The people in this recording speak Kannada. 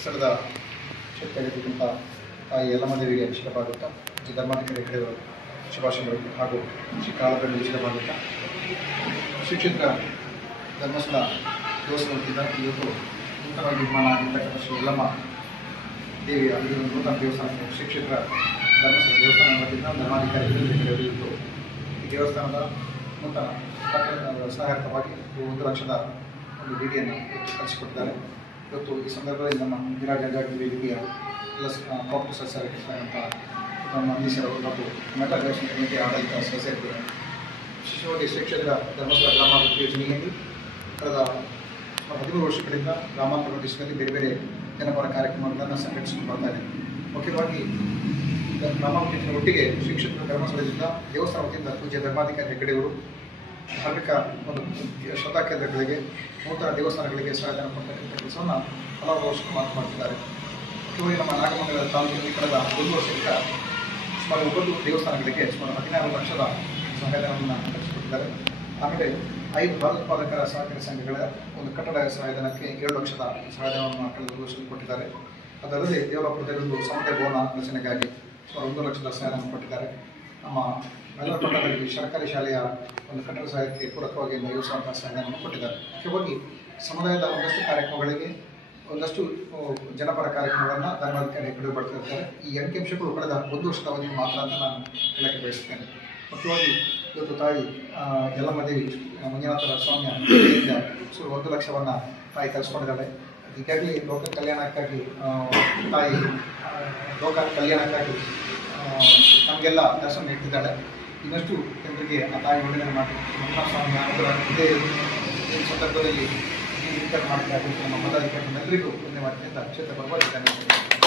ಸ್ಥಳದ ಕ್ಷೇತ್ರಕ್ಕಿಂತ ತಾಯಿ ಯಲ್ಲಮ್ಮದೇವಿಗೆ ಇಷ್ಟವಾಗುತ್ತಾ ಶ್ರೀ ಧರ್ಮಾಧಿಕಾರಿ ಕಡೆಯವರು ಶುಭಾಶಯಗಳು ಹಾಗೂ ಶ್ರೀ ಕಾಲದಲ್ಲಿ ಇಷ್ಟವಾಗುತ್ತಾ ಶ್ರೀ ಕ್ಷೇತ್ರ ಧರ್ಮಸ್ಥಳ ದೇವಸ್ಥಾನ ವತಿಯಿಂದ ಇವತ್ತು ನೂತನವಾಗಿ ನಿರ್ಮಾಣ ಆಗಿರ್ತಕ್ಕಂಥ ಶ್ರೀ ಯಲ್ಲಮ್ಮ ದೇವಿಯ ನೂತನ ದೇವಸ್ಥಾನ ಶ್ರೀ ಕ್ಷೇತ್ರ ಧರ್ಮಸ್ಥಳ ದೇವಸ್ಥಾನ ವತಿಯಿಂದ ಧರ್ಮಾಧಿಕಾರಿ ಕಡೆಯವರು ಇವತ್ತು ಈ ದೇವಸ್ಥಾನದ ನೂತನ ಸಹಾಯಕವಾಗಿ 1 ಲಕ್ಷದ ಒಂದು ನಿಧಿಯನ್ನು ಕಳಿಸಿಕೊಟ್ಟಿದ್ದಾರೆ. ಇವತ್ತು ಈ ಸಂದರ್ಭದಲ್ಲಿ ನಮ್ಮ ವಿರಾಜ ವೇದಿಕೆಯ ಎಲ್ಲ ಪ್ರಾಪರ್ಟಿ ಸದಸ್ಯರಾಗಿರ್ತಕ್ಕಂಥ ನಮ್ಮ ಅಂದಿಸರು ಮತ್ತು ಮೆಟಾ ದೇವಸ್ಥಾನ ಕಮಿಟಿ ಆಡಳಿತ ಸದಸ್ಯರು ವಿಶೇಷವಾಗಿ ಶ್ರೀ ಕ್ಷೇತ್ರ ಧರ್ಮಸ್ಥಳ ಗ್ರಾಮಾಭಿವೃದ್ಧಿ ಯೋಜನೆಯಲ್ಲಿ ಕಳೆದ 13 ವರ್ಷಗಳಿಂದ ಗ್ರಾಮಾಂತರ ಪ್ರದೇಶದಲ್ಲಿ ಬೇರೆ ಬೇರೆ ಜನಪರ ಕಾರ್ಯಕ್ರಮಗಳನ್ನು ಸಂಘಟಿಸಿಕೊಂಡು ಬರ್ತಾ ಇದೆ. ಮುಖ್ಯವಾಗಿ ಗ್ರಾಮಾಭಿವೃದ್ಧಿ ಒಟ್ಟಿಗೆ ಶ್ರೀ ಕ್ಷೇತ್ರ ಧರ್ಮಸ್ಥಳದಿಂದ ದೇವಸ್ಥಾನ ವತಿಯಿಂದ ಪೂಜ್ಯ ಧರ್ಮಾಧಿಕಾರಿ ಹೆಗ್ಗಡೆಯವರು ಧಾರ್ಮಿಕ ಒಂದು ಶ್ರದ್ಧಾ ಕೇಂದ್ರಗಳಿಗೆ ನೂತನ ದೇವಸ್ಥಾನಗಳಿಗೆ ಸಹಾಯಧನ ಕೊಡ್ತಕ್ಕಂಥ ಕೆಲಸವನ್ನು ಹಲವಾರು ವರ್ಷಗಳು ಮಾಡ್ತಿದ್ದಾರೆ. ಮುಖ್ಯವಾಗಿ ನಮ್ಮ ನಾಗಮಂಗಲ ತಾಲೂಕಿನಲ್ಲಿ ಕಳೆದ 1 ವರ್ಷದಿಂದ ಸುಮಾರು 9 ದೇವಸ್ಥಾನಗಳಿಗೆ ಸುಮಾರು 16 ಲಕ್ಷದ ಸಹಾಯಧನವನ್ನು ಕಳಿಸಿಕೊಟ್ಟಿದ್ದಾರೆ. ಆಮೇಲೆ 5 ಭಯೋತ್ಪಾದಕರ ಸಹಕಾರಿ ಸಂಘಗಳ ಒಂದು ಕಟ್ಟಡ ಸಹಾಯಧನಕ್ಕೆ 7 ಲಕ್ಷದ ಸಹಾಯಧನವನ್ನು ಕಳೆದ ವರ್ಷದಲ್ಲಿ ಕೊಟ್ಟಿದ್ದಾರೆ. ಅದಲ್ಲದೆ ದೇವರಾಪುರದಲ್ಲಿ ಒಂದು ಸಮುದಾಯ ಭವನ ರಚನೆಗಾಗಿ ಸುಮಾರು 1 ಲಕ್ಷದ ಸಹಾಯಧನ ಕೊಟ್ಟಿದ್ದಾರೆ. ನಮ್ಮ ಮಲ್ಲಪಟ್ಟಣದಲ್ಲಿ ಸರ್ಕಾರಿ ಶಾಲೆಯ ಒಂದು ಕಟ್ಟಡ ಸಹಾಯಕ್ಕೆ ಪೂರಕವಾಗಿ 50,000 ಸಹಾಯಧನವನ್ನು ಕೊಟ್ಟಿದ್ದಾರೆ. ಮುಖ್ಯವಾಗಿ ಸಮುದಾಯದ ಒಂದಷ್ಟು ಕಾರ್ಯಕ್ರಮಗಳಿಗೆ ಒಂದಷ್ಟು ಜನಪರ ಕಾರ್ಯಕ್ರಮಗಳನ್ನು ಧರ್ಮಾಧಿಕಾರಿ ಹೆಗ್ಗಡೆ ಬರ್ತಿರ್ತಾರೆ. ಈ ಅಂಕಿಅಂಶಗಳು ಕಳೆದ 1 ವರ್ಷದ ಅವಧಿಗೆ ಮಾತ್ರ ಅಂತ ನಾನು ಹೇಳಕ್ಕೆ ಬಯಸ್ತೇನೆ. ಮುಖ್ಯವಾಗಿ ಇವತ್ತು ತಾಯಿ ಯಲ್ಲಮ್ಮದೇವಿ ಮಂಜುನಾಥ ಸ್ವಾಮಿಯಿಂದ ಸುಮಾರು 1 ಲಕ್ಷವನ್ನು ತಾಯಿ ಕಳಿಸ್ಕೊಂಡಿದ್ದಾಳೆ. ಹೀಗಾಗಿ ಲೋಕ ಕಲ್ಯಾಣಕ್ಕಾಗಿ ತಾಯಿ ಲೋಕ ಕಲ್ಯಾಣಕ್ಕಾಗಿ ನಮಗೆಲ್ಲ ದರ್ಶನ ನೀಡ್ತಿದ್ದಾಳೆ. ಇನ್ನಷ್ಟು ಜನರಿಗೆ ಆ ತಾಯಿ ಒಳ್ಳೆಯದನ್ನು ಮಾಡಿ ಮಂಜುನಾಥ ಸ್ವಾಮಿ ಇದೇ ಸಂದರ್ಭದಲ್ಲಿ ಈ ವಿಚಾರ ಮಾಡಬೇಕಾಗಿ ನಮ್ಮ ಮತಾಧಿಕಾರಿಗಳೆಲ್ಲರಿಗೂ ಧನ್ಯವಾದದಿಂದ ಕ್ಷೇತ್ರ ಪರವಾಗಿ ಧನ್ಯವಾದ.